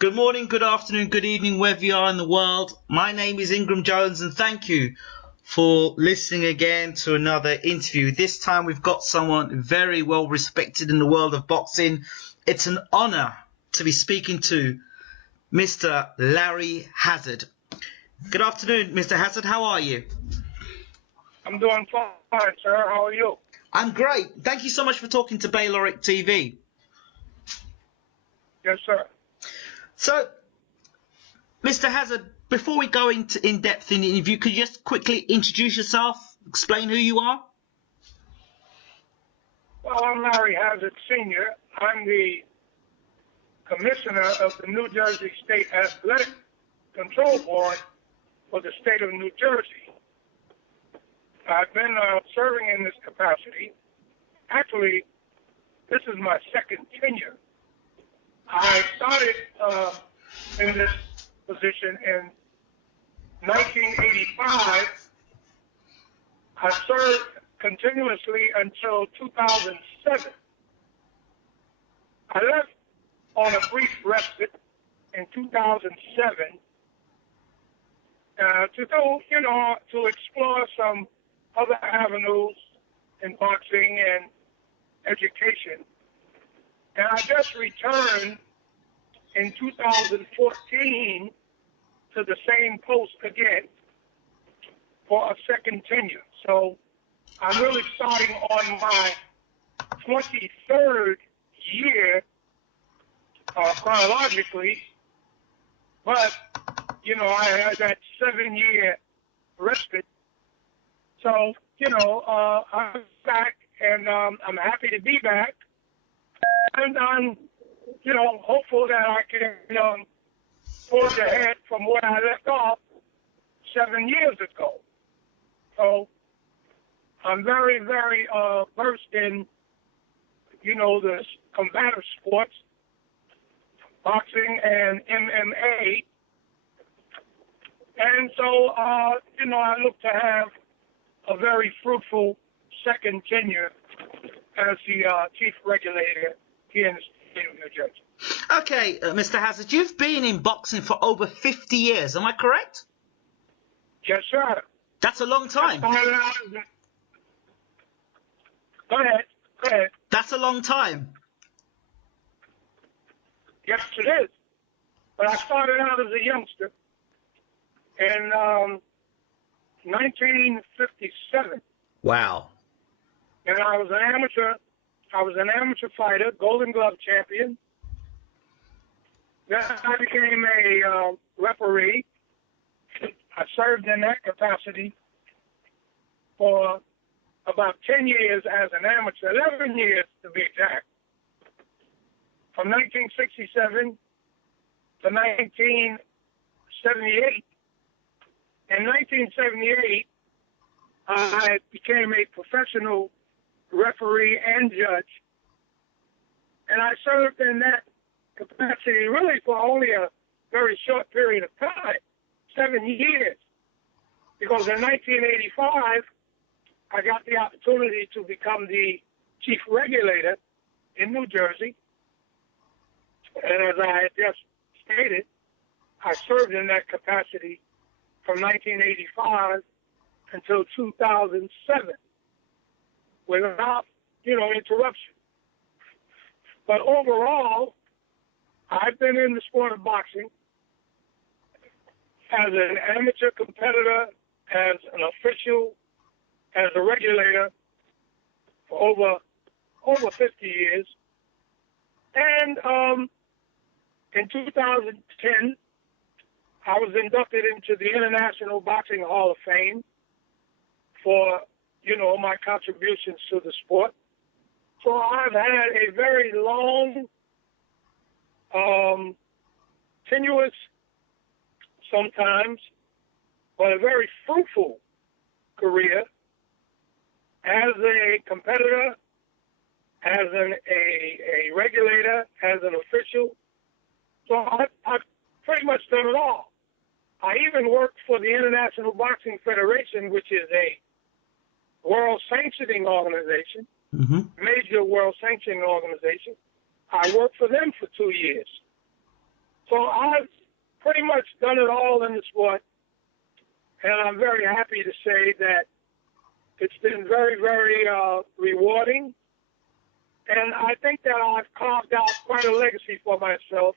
Good morning, good afternoon, good evening, wherever you are in the world. My name is Ingram Jones, and thank you for listening again to another interview. This time we've got someone very well respected in the world of boxing. It's an honor to be speaking to Mr. Larry Hazzard. Good afternoon, Mr. Hazzard. How are you? I'm doing fine, sir. How are you? I'm great. Thank you so much for talking to Bayloric TV. Yes, sir. So, Mr. Hazzard, before we go into in-depth in the interview, could you just quickly introduce yourself, explain who you are? Well, I'm Larry Hazzard Snr. I'm the commissioner of the New Jersey State Athletic Control Board for the state of New Jersey. I've been serving in this capacity. Actually, this is my second tenure. I started in this position in 1985. I served continuously until 2007. I left on a brief respite in 2007 to go, to explore some other avenues in boxing and education. And I just returned in 2014 to the same post again for a second tenure. So I'm really starting on my 23rd year chronologically, but, I had that 7-year respite. So, I'm back, and I'm happy to be back. And I'm, hopeful that I can forge ahead from where I left off 7 years ago. So I'm very, very versed in, the combative sports, boxing and MMA. And so, I look to have a very fruitful second tenure as the chief regulator here in the state of New Jersey. Okay, Mr. Hazzard, you've been in boxing for over 50 years, am I correct? Yes, sir. That's a long time. Go ahead. That's a long time. Yes, it is. But I started out as a youngster in 1957. Wow. And I was an amateur fighter, Golden Glove champion. Then I became a referee. I served in that capacity for about 10 years as an amateur, 11 years to be exact. From 1967 to 1978. In 1978, I became a professional referee and judge, and I served in that capacity really for only a very short period of time, 7 years, because in 1985, I got the opportunity to become the chief regulator in New Jersey, and as I had just stated, I served in that capacity from 1985 until 2007 without, interruption. But overall, I've been in the sport of boxing as an amateur competitor, as an official, as a regulator for over 50 years. And in 2010, I was inducted into the International Boxing Hall of Fame for, my contributions to the sport. So I've had a very long, tenuous sometimes, but a very fruitful career as a competitor, as a regulator, as an official. So I've pretty much done it all. I even worked for the International Boxing Federation, which is a world sanctioning organization, major world sanctioning organization. I worked for them for 2 years. So I've pretty much done it all in the sport, and I'm very happy to say that it's been very, very rewarding. And I think that I've carved out quite a legacy for myself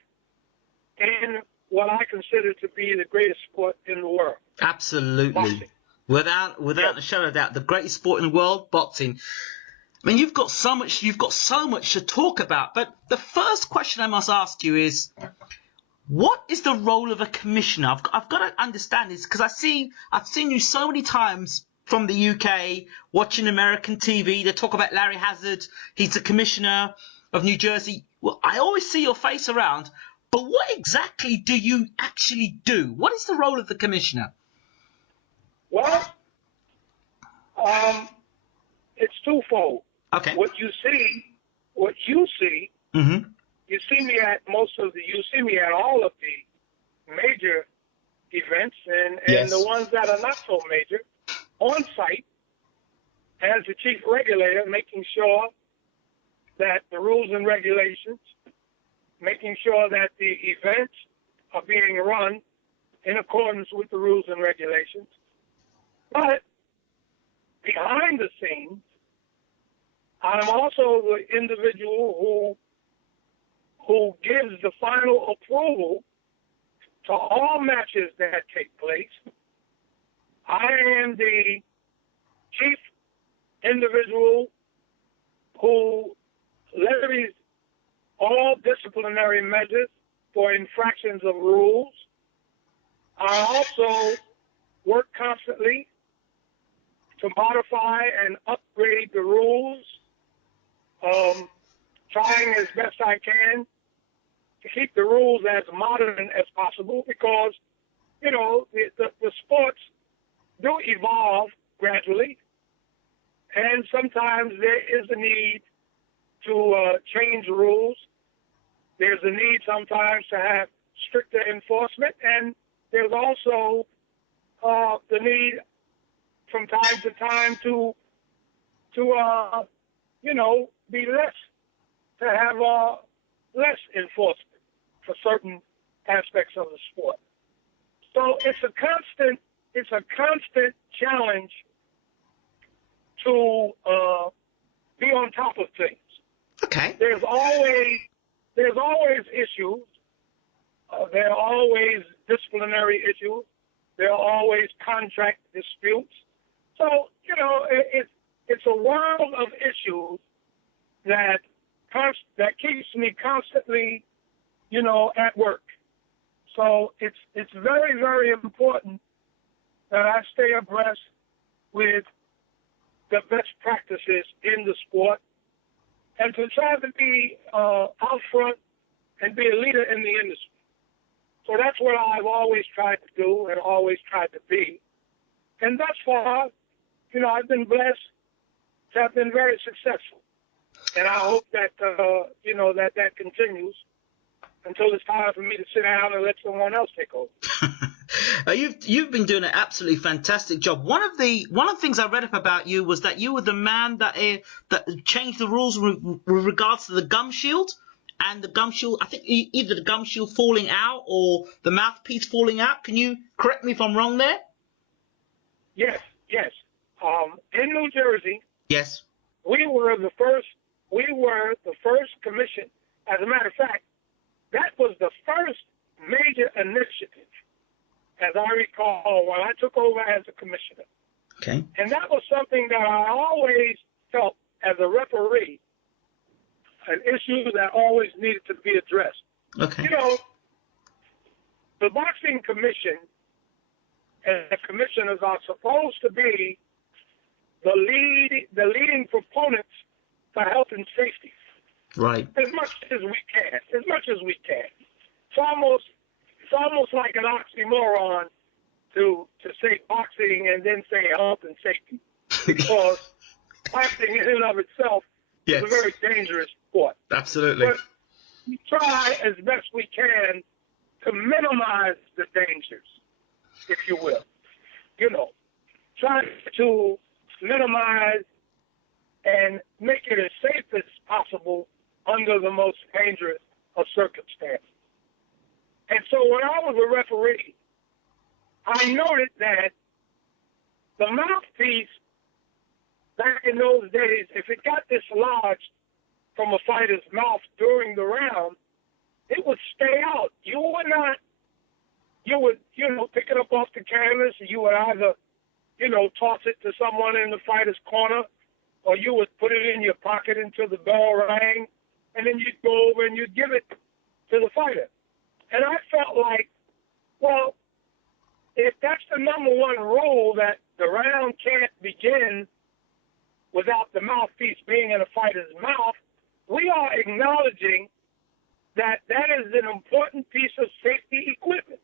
in what I consider to be the greatest sport in the world. Absolutely. Boxing. Without Yes. a shadow of doubt, the greatest sport in the world, boxing. I mean, you've got so much to talk about. But the first question I must ask you is, what is the role of a commissioner? I've got to understand this because I've seen you so many times from the UK watching American TV. They talk about Larry Hazzard. He's the commissioner of New Jersey. Well, I always see your face around. But what exactly do you actually do? What is the role of the commissioner? Well, it's twofold. Okay. What you see, Mm-hmm. you see me at all of the major events and Yes. the ones that are not so major on site as the chief regulator, making sure that the rules and regulations, making sure that the events are being run in accordance with the rules and regulations. But behind the scenes, I'm also the individual who gives the final approval to all matches that take place. I am the chief individual who levies all disciplinary measures for infractions of rules. I also work constantly to modify and upgrade the rules, trying as best I can to keep the rules as modern as possible because, you know, the sports do evolve gradually, and sometimes there is a need to change rules. There's a need sometimes to have stricter enforcement, and there's also the need from time to time to be less, to have less enforcement for certain aspects of the sport. So it's a constant challenge to be on top of things. Okay. There's always issues. There are always disciplinary issues. There are always contract disputes. So, you know, it's a world of issues that keeps me constantly, you know, at work. So it's very, very important that I stay abreast with the best practices in the sport and to try to be out front and be a leader in the industry. So that's what I've always tried to do and always tried to be. And thus far, you know, I've been blessed to have been very successful. And I hope that, that continues until it's time for me to sit down and let someone else take over. You've been doing an absolutely fantastic job. One of the things I read up about you was that you were the man that changed the rules with regards to the gum shield. And the gum shield, I think either the gum shield falling out or the mouthpiece falling out. Can you correct me if I'm wrong there? Yes. In New Jersey, yes, we were the first commission. As a matter of fact, that was the first major initiative, as I recall, when I took over as a commissioner. Okay. And that was something that I always felt as a referee, an issue that always needed to be addressed. Okay. You know, the boxing commission and the commissioners are supposed to be the leading proponents for health and safety. Right. As much as we can. It's almost like an oxymoron to say boxing and then say health and safety, because boxing in and of itself is a very dangerous sport. Absolutely. But we try as best we can to minimize the dangers, if you will. You know, try to minimize and make it as safe as possible under the most dangerous of circumstances. And so when I was a referee, I noted that the mouthpiece back in those days, if it got dislodged from a fighter's mouth during the round, it would stay out. You would not, you would, pick it up off the canvas, and you would either, toss it to someone in the fighter's corner, or you would put it in your pocket until the bell rang, and then you'd go over and you'd give it to the fighter. And I felt like, well, if that's the number one rule, that the round can't begin without the mouthpiece being in a fighter's mouth, we are acknowledging that that is an important piece of safety equipment.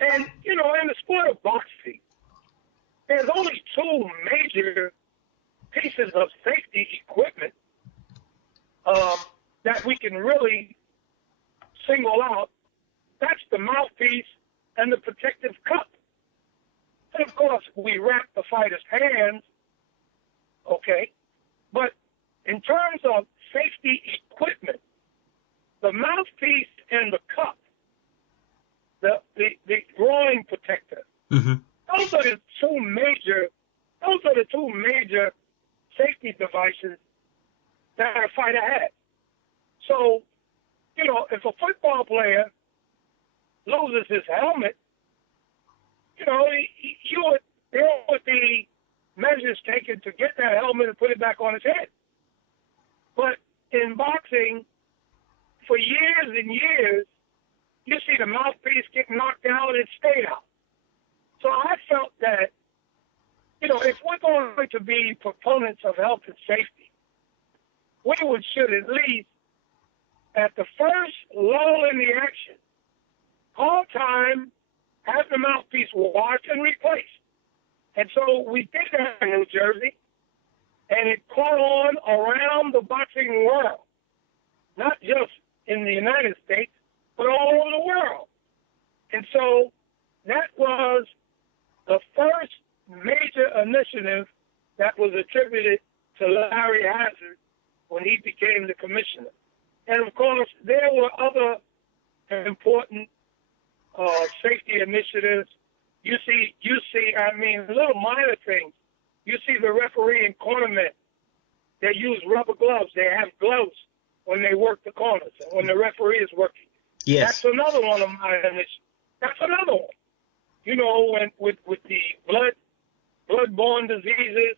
And, in the sport of boxing, there's only two major pieces of safety equipment that we can really single out. That's the mouthpiece and the protective cup. And, of course, we wrap the fighter's hands, okay? But in terms of safety equipment, the mouthpiece and the cup, the groin protector, those are the two major safety devices that a fighter has. So, if a football player loses his helmet, there would be measures taken to get that helmet and put it back on his head. But in boxing, for years and years, you see the mouthpiece get knocked out and stayed out. So I felt that, if we're going to be proponents of health and safety, we should at least, at the first lull in the action, call time, have the mouthpiece washed and replaced. And so we did that in New Jersey, and it caught on around the boxing world, not just in the United States, but all over the world. And so that was the first major initiative that was attributed to Larry Hazzard when he became the commissioner. And, of course, there were other important safety initiatives. You see, little minor things. You see the referee in cornermen. They use rubber gloves. They have gloves when they work the corners and when the referee is working. Yes. That's another one of my initiatives. That's another one. With the bloodborne diseases,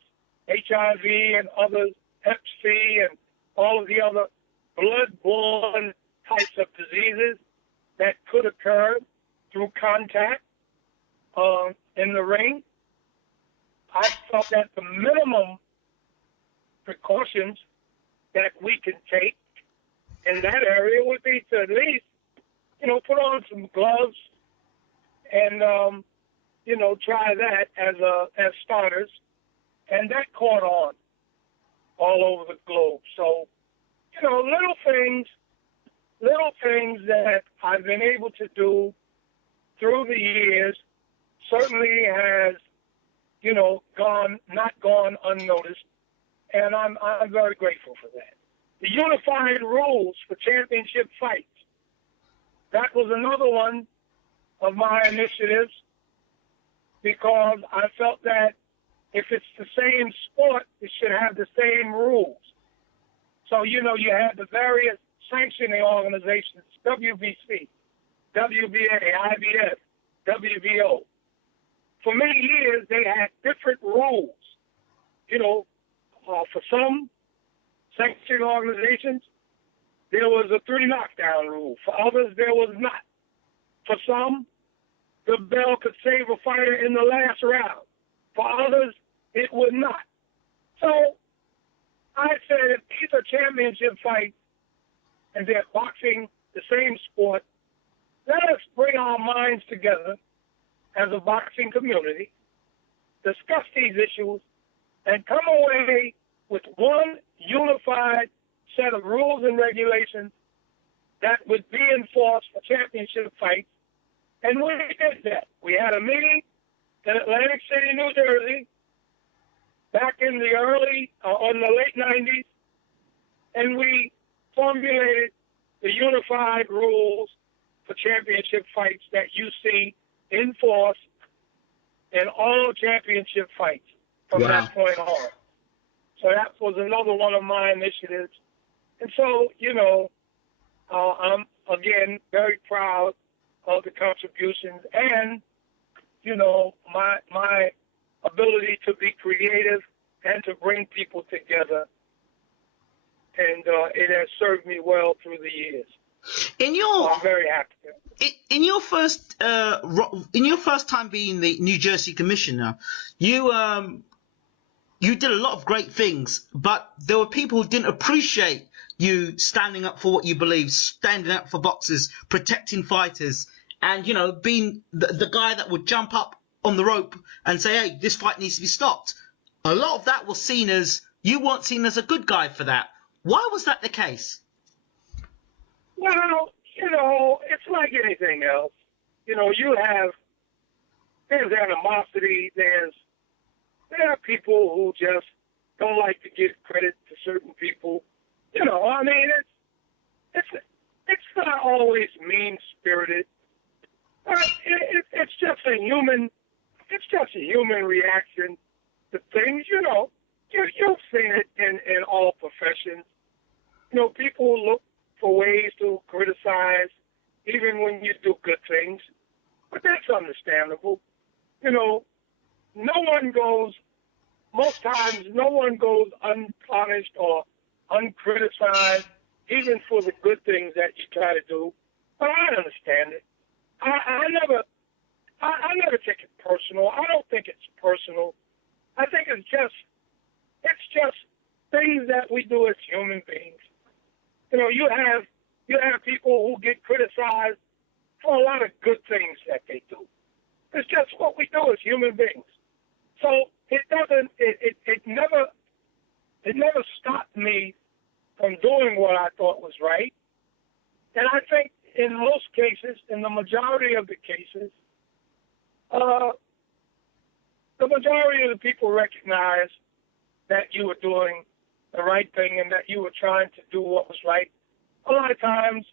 HIV and others, Hep C and all of the other bloodborne types of diseases that could occur through contact in the ring, I felt that the minimum precautions that we can take in that area would be to at least, put on some gloves and, try that as starters. And that caught on all over the globe. So, little things that I've been able to do through the years certainly has, not gone unnoticed. And I'm very grateful for that. The unified rules for championship fights. That was another one of my initiatives because I felt that if it's the same sport, it should have the same rules. So, you have the various sanctioning organizations, WBC, WBA, IBF, WBO. For many years, they had different rules. For some sanctioning organizations, there was a 3 knockdown rule. For others, there was not. For some, the bell could save a fighter in the last round. For others, it would not. So I said, if these are championship fights and they're boxing, the same sport, let us bring our minds together as a boxing community, discuss these issues, and come away with one unified set of rules and regulations that would be enforced for championship fights. And we did that. We had a meeting in Atlantic City, New Jersey, back in the late 90s, and we formulated the unified rules for championship fights that you see in force in all championship fights from that point on. So that was another one of my initiatives. And so, I'm, again, very proud of the contributions and, my ability to be creative and to bring people together. And it has served me well through the years. I'm very happy. In your first time being the New Jersey commissioner, you did a lot of great things, but there were people who didn't appreciate you standing up for what you believe, standing up for boxers, protecting fighters, and being the guy that would jump up on the rope and say, "Hey, this fight needs to be stopped." A lot of that was seen as you weren't seen as a good guy for that. Why was that the case? Well, it's like anything else. There's animosity. There are people who just don't like to give credit to certain people. It's not always mean-spirited. It's just a human reaction to things. You've seen it in all professions. People look for ways to criticize even when you do good things. But that's understandable. Most times no one goes unpunished or uncriticized, even for the good things that you try to do. But I understand it. I never take it personal. I don't think it's personal. I think it's just things that we do as human beings. You have people who get criticized for a lot of good things that they do. It's just what we do as human beings. So it never stopped me from doing what I thought was right. And I think in most cases, in the majority of the cases, the majority of the people recognize that you were doing the right thing and that you were trying to do what was right. A lot of times,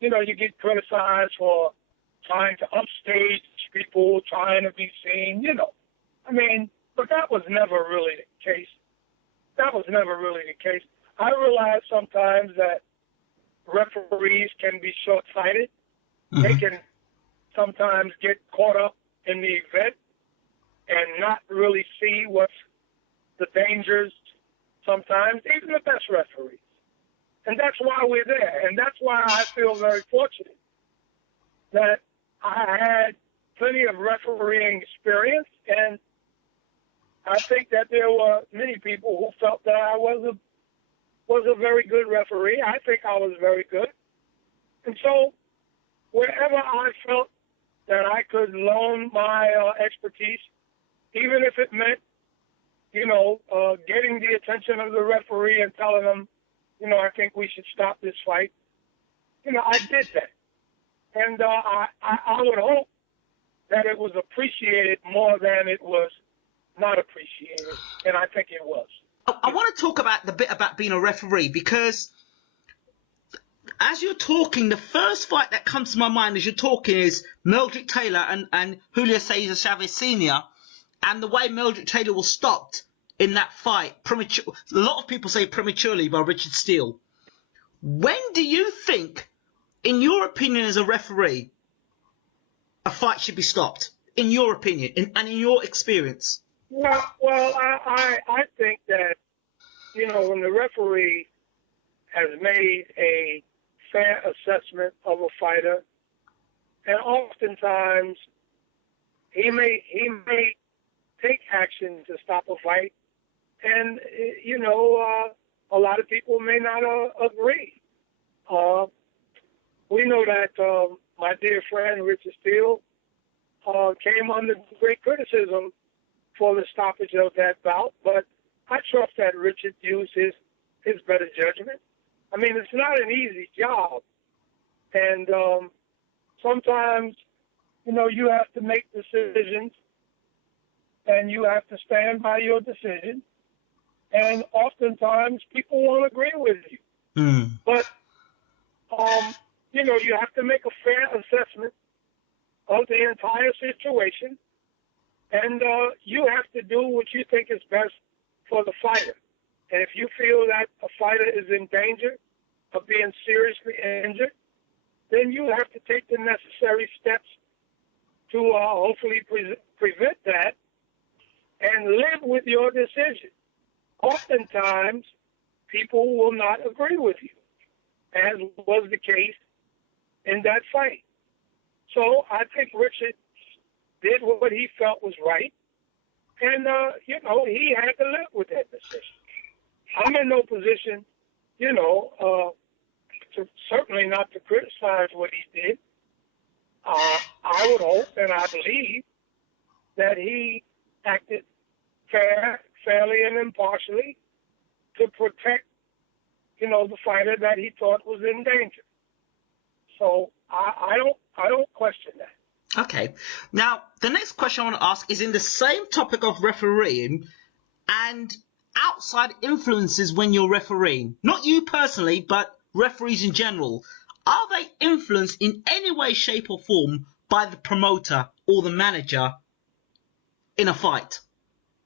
you get criticized for trying to upstage people, trying to be seen, but that was never really the case. I realize sometimes that referees can be short-sighted. Mm-hmm. They can sometimes get caught up in the event and not really see what's the dangers sometimes, even the best referees. And that's why we're there. And that's why I feel very fortunate that I had plenty of refereeing experience. And I think that there were many people who felt that I was a very good referee. I think I was very good. And so wherever I felt that I could loan my expertise, even if it meant, getting the attention of the referee and telling them, I think we should stop this fight, I did that. And I would hope that it was appreciated more than it was not appreciated. And I think it was. I want to talk about the bit about being a referee, because as you're talking, the first fight that comes to my mind as you're talking is Meldrick Taylor and Julio Cesar Chavez Sr. and the way Meldrick Taylor was stopped in that fight. A lot of people say prematurely by Richard Steele. When do you think, in your opinion as a referee, a fight should be stopped? In your opinion and in your experience? Well, I think that, when the referee has made a fair assessment of a fighter, and oftentimes he may take action to stop a fight, and, a lot of people may not agree. We know that my dear friend Richard Steele came under great criticism for the stoppage of that bout, but I trust that Richard used his better judgment. I mean, it's not an easy job, and sometimes, you have to make decisions, and you have to stand by your decision, and oftentimes people won't agree with you. Mm. But you have to make a fair assessment of the entire situation, and you have to do what you think is best for the fighter. And if you feel that a fighter is in danger of being seriously injured, then you have to take the necessary steps to hopefully prevent that and live with your decision. Oftentimes, people will not agree with you, as was the case in that fight. So I think Richard did what he felt was right, and, he had to live with that decision. I'm in no position, to certainly not to criticize what he did. I would hope and I believe that he acted fairly and impartially to protect, the fighter that he thought was in danger. So I don't question that. Okay. Now, the next question I want to ask is in the same topic of refereeing and outside influences when you're refereeing. Not you personally, but referees in general. Are they influenced in any way, shape or form by the promoter or the manager in a fight?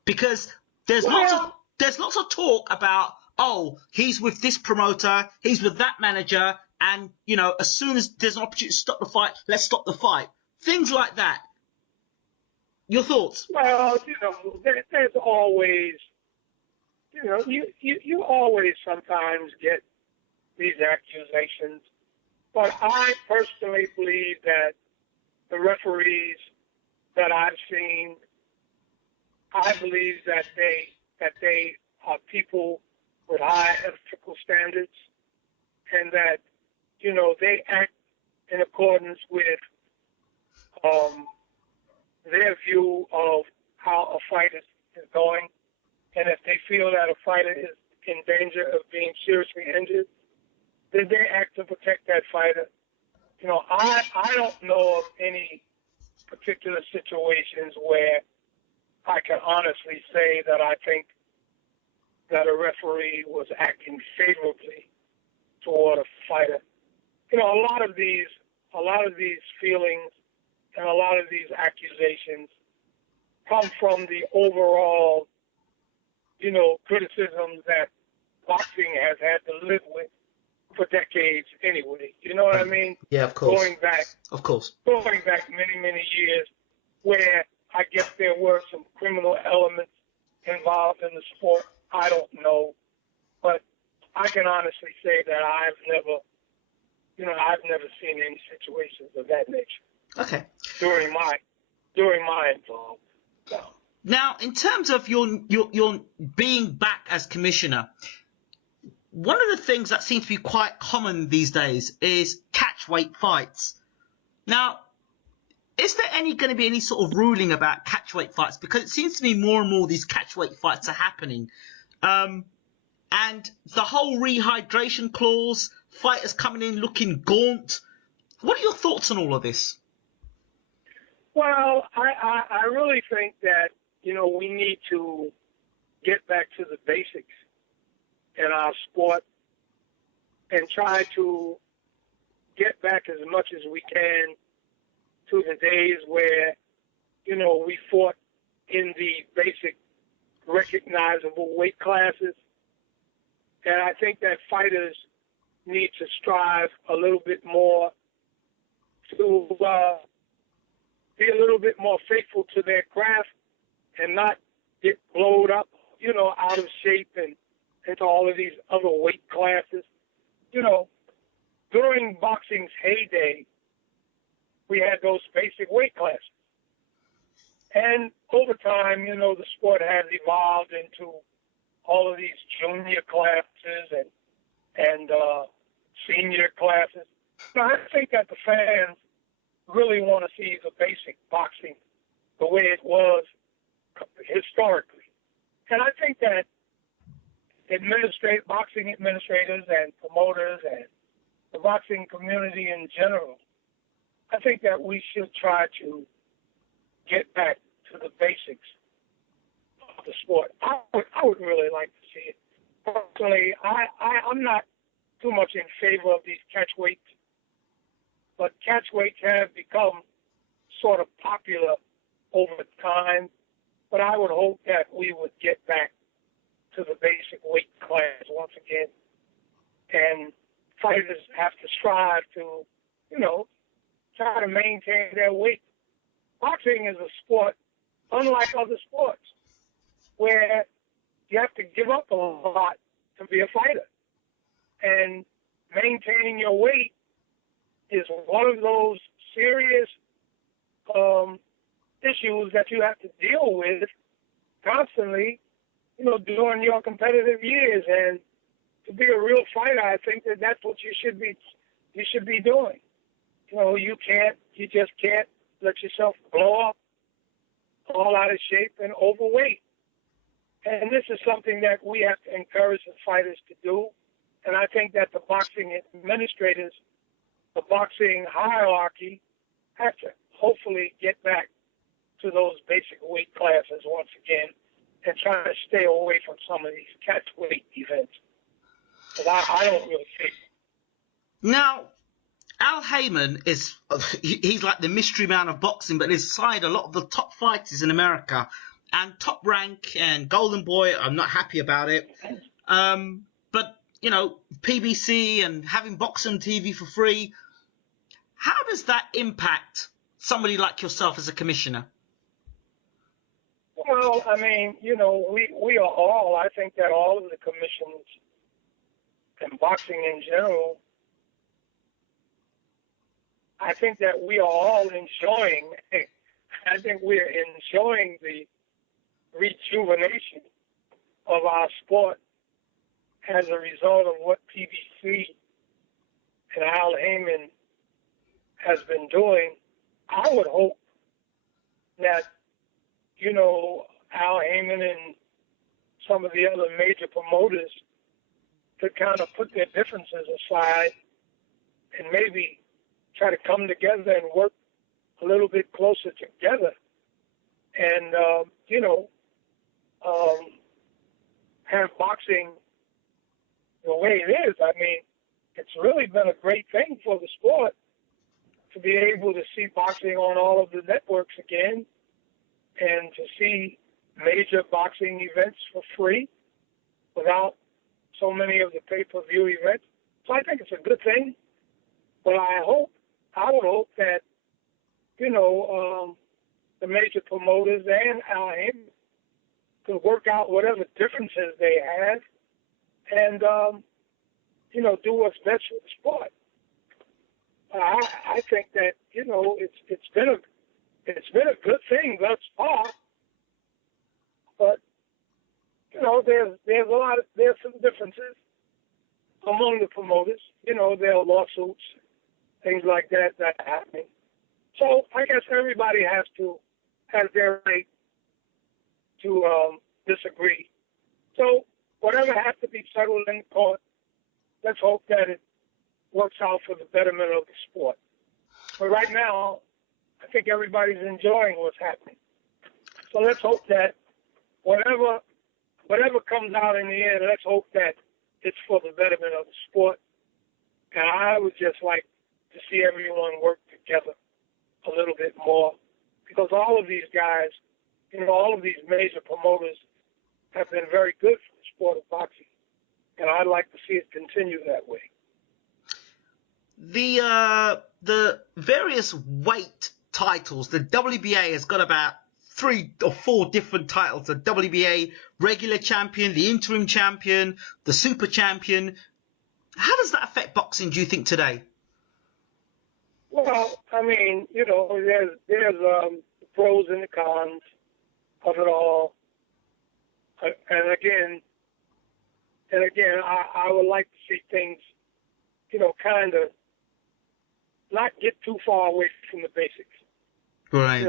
Because there's lots of talk about, oh, he's with this promoter, he's with that manager, and, as soon as there's an opportunity to stop the fight, let's stop the fight. Things like that. Your thoughts? Well, there's always, you always sometimes get these accusations. But I personally believe that the referees that I've seen, I believe that they are people with high ethical standards, and that they act in accordance with their view of how a fight is going, and if they feel that a fighter is in danger of being seriously injured, then they act to protect that fighter. I don't know of any particular situations where I can honestly say that I think that a referee was acting favorably toward a fighter. A lot of these feelings and a lot of these accusations come from the overall, criticisms that boxing has had to live with for decades anyway. You know what I mean? Yeah, of course. Going back many, many years, where I guess there were some criminal elements involved in the sport. I don't know. But I can honestly say that I've never seen any situations of that nature. Okay. During my involvement. No. Now, in terms of your being back as commissioner, one of the things that seems to be quite common these days is catchweight fights. Now, is there going to be any sort of ruling about catchweight fights? Because it seems to me more and more these catchweight fights are happening. And the whole rehydration clause, fighters coming in looking gaunt. What are your thoughts on all of this? Well, I really think that, we need to get back to the basics in our sport and try to get back as much as we can to the days where, we fought in the basic recognizable weight classes. And I think that fighters need to strive a little bit more to be a little bit more faithful to their craft and not get blowed up, out of shape and into all of these other weight classes. During boxing's heyday, we had those basic weight classes. And over time, the sport has evolved into all of these junior classes and senior classes. So I think that the fans really want to see the basic boxing the way it was historically. And I think that boxing administrators and promoters and the boxing community in general, I think that we should try to get back to the basics of the sport. I would really like to see it. Personally, I'm not too much in favor of these catchweights catchweights have become sort of popular over time, but I would hope that we would get back to the basic weight class once again. And fighters have to strive to, try to maintain their weight. Boxing is a sport unlike other sports where you have to give up a lot to be a fighter. And maintaining your weight is one of those serious issues that you have to deal with constantly, during your competitive years. And to be a real fighter, I think that that's what you should be doing. You just can't let yourself blow up all out of shape and overweight. And this is something that we have to encourage the fighters to do. And I think that the boxing administrators, the boxing hierarchy, have to hopefully get back to those basic weight classes once again and try to stay away from some of these catchweight events. But I don't really think. Now, Al Heyman he's like the mystery man of boxing, but he's signed a lot of the top fighters in America. And Top Rank and Golden Boy, I'm not happy about it. But, PBC and having boxing on TV for free, how does that impact somebody like yourself as a commissioner? Well, I mean, we are all, I think that all of the commissions and boxing in general, I think that we are all enjoying, I think we're enjoying the rejuvenation of our sport as a result of what PBC and Al Heyman has been doing. I would hope that, Al Heyman and some of the other major promoters could kind of put their differences aside and maybe try to come together and work a little bit closer together and, have boxing the way it is. I mean, it's really been a great thing for the sport to be able to see boxing on all of the networks again and to see major boxing events for free without so many of the pay-per-view events. So I think it's a good thing. But I would hope that, the major promoters and Al Heyman could work out whatever differences they have and, do what's best for the sport. I think that, it's been a good thing thus far, but, there's some differences among the promoters. There are lawsuits, things like that are happening. So I guess everybody has their right to disagree. So whatever has to be settled in court, let's hope that it works out for the betterment of the sport. But right now, I think everybody's enjoying what's happening. So let's hope that whatever comes out in the end, let's hope that it's for the betterment of the sport. And I would just like to see everyone work together a little bit more, because all of these guys, all of these major promoters have been very good for the sport of boxing, and I'd like to see it continue that way. The various weight titles, the WBA has got about 3 or 4 different titles: the WBA regular champion, the interim champion, the super champion. How does that affect boxing, do you think, today? Well, I mean, there's the pros and the cons of it all. And again, I would like to see things, kind of not get too far away from the basics. Right.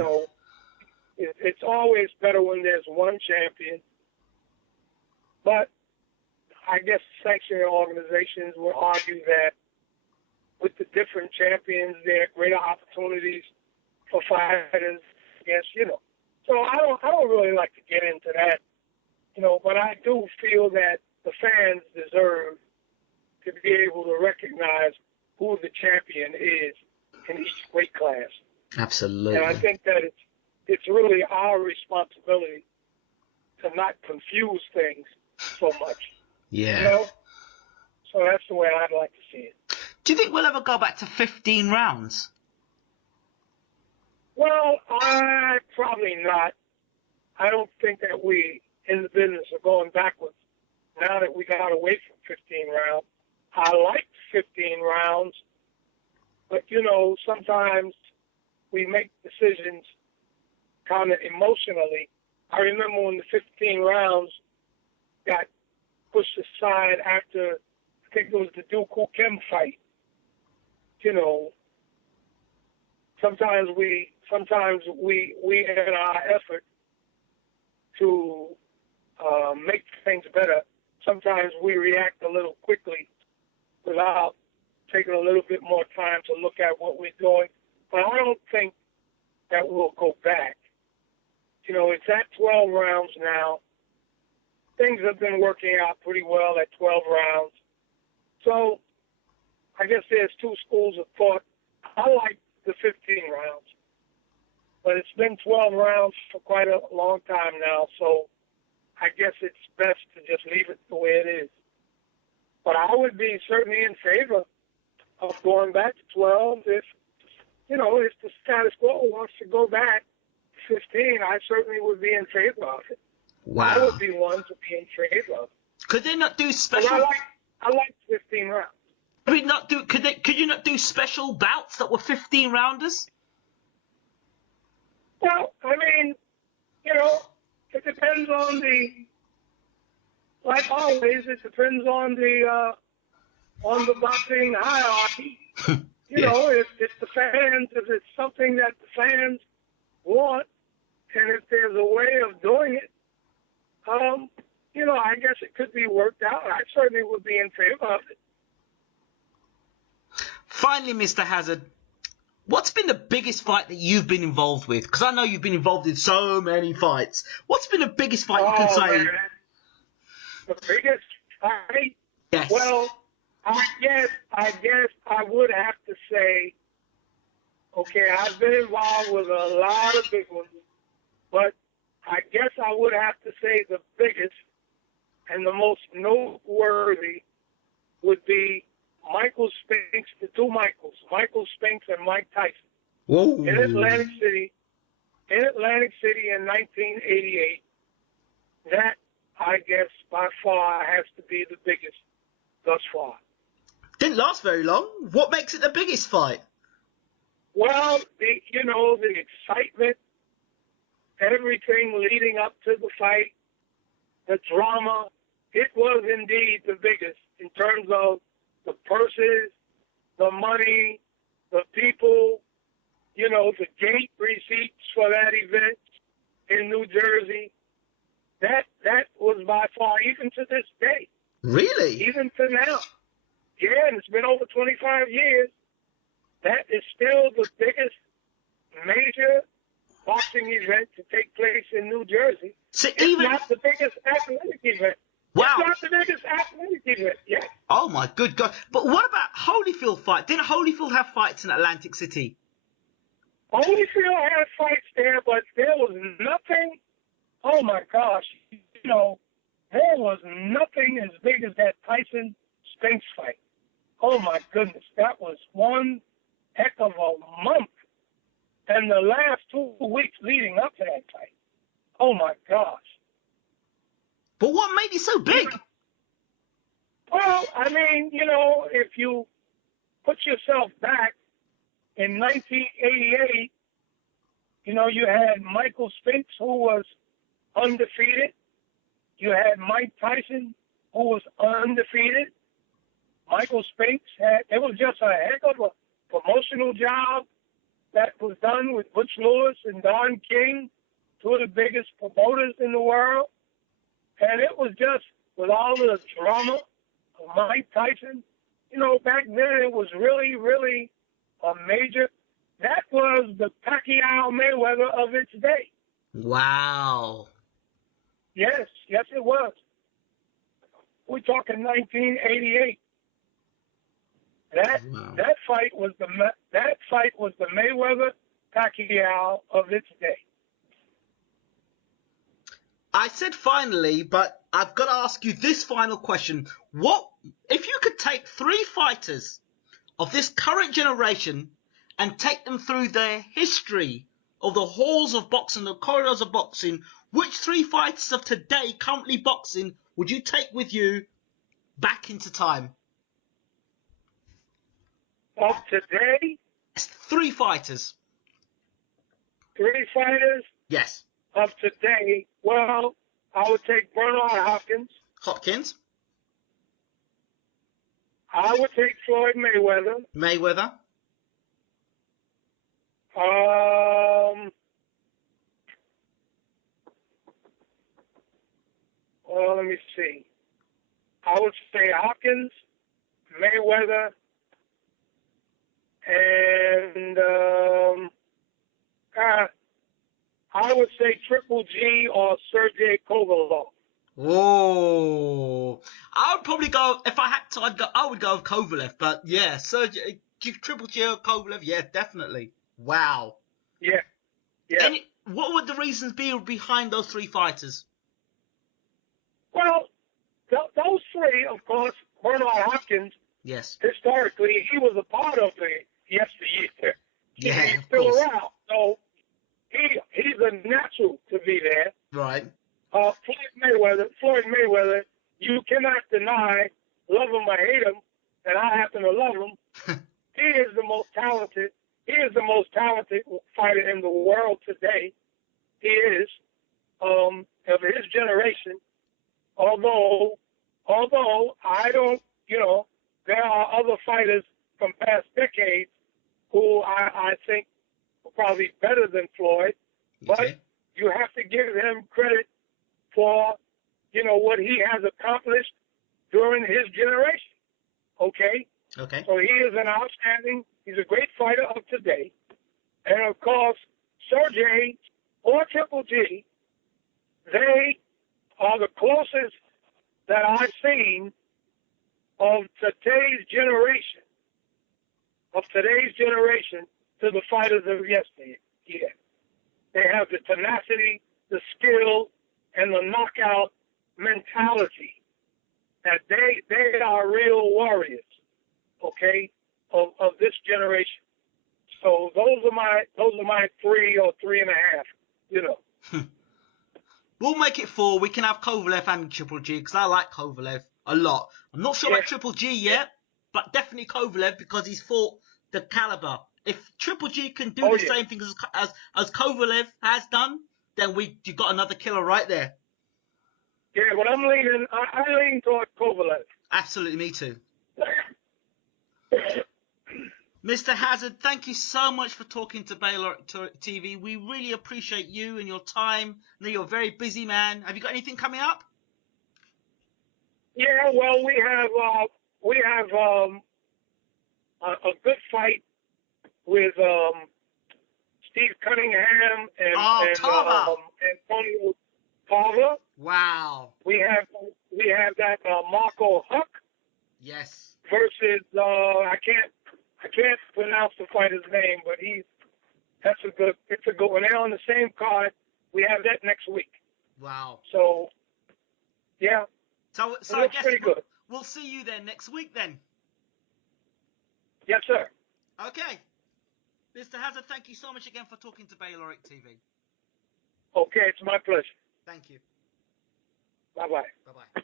It's always better when there's one champion. But I guess sanctioning organizations will argue that with the different champions, there are greater opportunities for fighters. So I don't really like to get into that, but I do feel that the fans deserve to be able to recognize who the champion is in each weight class. Absolutely. And I think that it's really our responsibility to not confuse things so much. Yeah. You know? So that's the way I'd like to see it. Do you think we'll ever go back to 15 rounds? Well, probably not. I don't think that we in the business are going backwards now that we got away from 15 rounds. I liked 15 rounds, but, you know, sometimes we make decisions kind of emotionally. I remember when the 15 rounds got pushed aside after, I think it was the Dooku Kim fight. You know, sometimes we in our effort to make things better, sometimes we react a little quickly without taking a little bit more time to look at what we're doing. But I don't think that we'll go back. You know, it's at 12 rounds now. Things have been working out pretty well at 12 rounds. So I guess there's two schools of thought. I like the 15 rounds. But it's been 12 rounds for quite a long time now, so I guess it's best to just leave it the way it is. But I would be certainly in favor of going back to 12 if, you know, if the status quo wants to go back to 15, I certainly would be in favor of it. Wow. I would be one to be in favor of it. Could they not do special? I like 15 rounds. Could you not do special bouts that were 15 rounders? Well, I mean, you know, it depends on like always, it depends on the boxing hierarchy. You know, if it's something that the fans want, and if there's a way of doing it, you know, I guess it could be worked out. I certainly would be in favor of it. Finally, Mr. Hazzard, what's been the biggest fight that you've been involved with? Because I know you've been involved in so many fights. What's been the biggest fight you can say? Man. The biggest fight? Yes. Well, I guess I would have to say, okay, I've been involved with a lot of big ones, but I guess I would have to say the biggest and the most noteworthy would be Michael Spinks, the two Michael Spinks and Mike Tyson. Whoa. In Atlantic City in 1988. That, I guess, by far has to be the biggest thus far. Didn't last very long. What makes it the biggest fight? Well, the excitement, everything leading up to the fight, the drama, it was indeed the biggest in terms of the purses, the money, the people, you know, the gate receipts for that event in New Jersey. That was by far, even to this day. Really? Even to now. Yeah, and it's been over 25 years. That is still the biggest major boxing event to take place in New Jersey. So it's not the biggest athletic event. Wow. It's not the biggest athletic event, yes. Oh, my good God. But what about Holyfield fight? Didn't Holyfield have fights in Atlantic City? Holyfield had fights there, but there was nothing, oh, my gosh, you know, there was nothing as big as that Tyson-Spinks fight. Oh, my goodness, that was one heck of a month. And the last 2 weeks leading up to that fight. Oh, my gosh. But what made it so big? Well, I mean, you know, if you put yourself back in 1988, you know, you had Michael Spinks, who was undefeated. You had Mike Tyson, who was undefeated. Michael Spinks it was just a heck of a promotional job that was done with Butch Lewis and Don King, two of the biggest promoters in the world. And it was just, with all the drama of Mike Tyson, you know, back then it was really, really a major. That was the Pacquiao-Mayweather of its day. Wow. Yes, it was. We're talking 1988. That fight was the Mayweather Pacquiao of its day. I said finally, but I've got to ask you this final question. What if you could take 3 fighters of this current generation and take them through their history of the halls of boxing, the corridors of boxing, which 3 fighters of today currently boxing would you take with you back into time? Of today? 3 fighters. 3 fighters? Yes. Of today, well, I would take Bernard Hopkins. Hopkins. I would take Floyd Mayweather. Mayweather. Well, let me see. I would say Hopkins, Mayweather, and I would say Triple G or Sergey Kovalev. Oh, I would probably go if I had to. I would go with Kovalev, but yeah, Sergey, Triple G or Kovalev, yeah, definitely. Wow. Yeah. And what would the reasons be behind those 3 fighters? Well, those 3, of course, Bernard Hopkins. Yes. Historically, he was a part of the yesteryear. Yeah, he's still around, so he's a natural to be there. Right. Floyd Mayweather, you cannot deny, love him or hate him, and I happen to love him. He is the most talented. He is the most talented fighter in the world today. He is of his generation. Although I don't, there are other fighters from past decades who I think are probably better than Floyd, but you have to give him credit for, what he has accomplished during his generation. Okay? Okay. So he is he's a great fighter of today. And of course, Sergey or Triple G, they are the closest that I've seen of today's generation to the fighters of yesterday. Yeah. They have the tenacity, the skill, and the knockout mentality. That they are real warriors, okay, of this generation. So those are my 3 or 3.5, We'll make it 4. We can have Kovalev and Triple G because I like Kovalev a lot. I'm not sure about Triple G yet, but definitely Kovalev because he's fought the caliber. If Triple G can do the same thing as Kovalev has done, then you got another killer right there. Yeah, but I'm leaning toward Kovalev. Absolutely, me too. Mr. Hazzard, thank you so much for talking to Baylor TV. We really appreciate you and your time. I know you're a very busy man. Have you got anything coming up? Yeah, well, we have a good fight with Steve Cunningham and Antonio Tarver. Wow. We have that Marco Huck. Yes. Versus I can't pronounce the fighter's name, but it's a good one. They're on the same card. We have that next week. Wow. So yeah. So I guess pretty good. We'll see you then next week then. Yes, sir. Okay. Mr. Hazzard, thank you so much again for talking to Baylor TV. Okay, it's my pleasure. Thank you. Bye-bye. Bye-bye.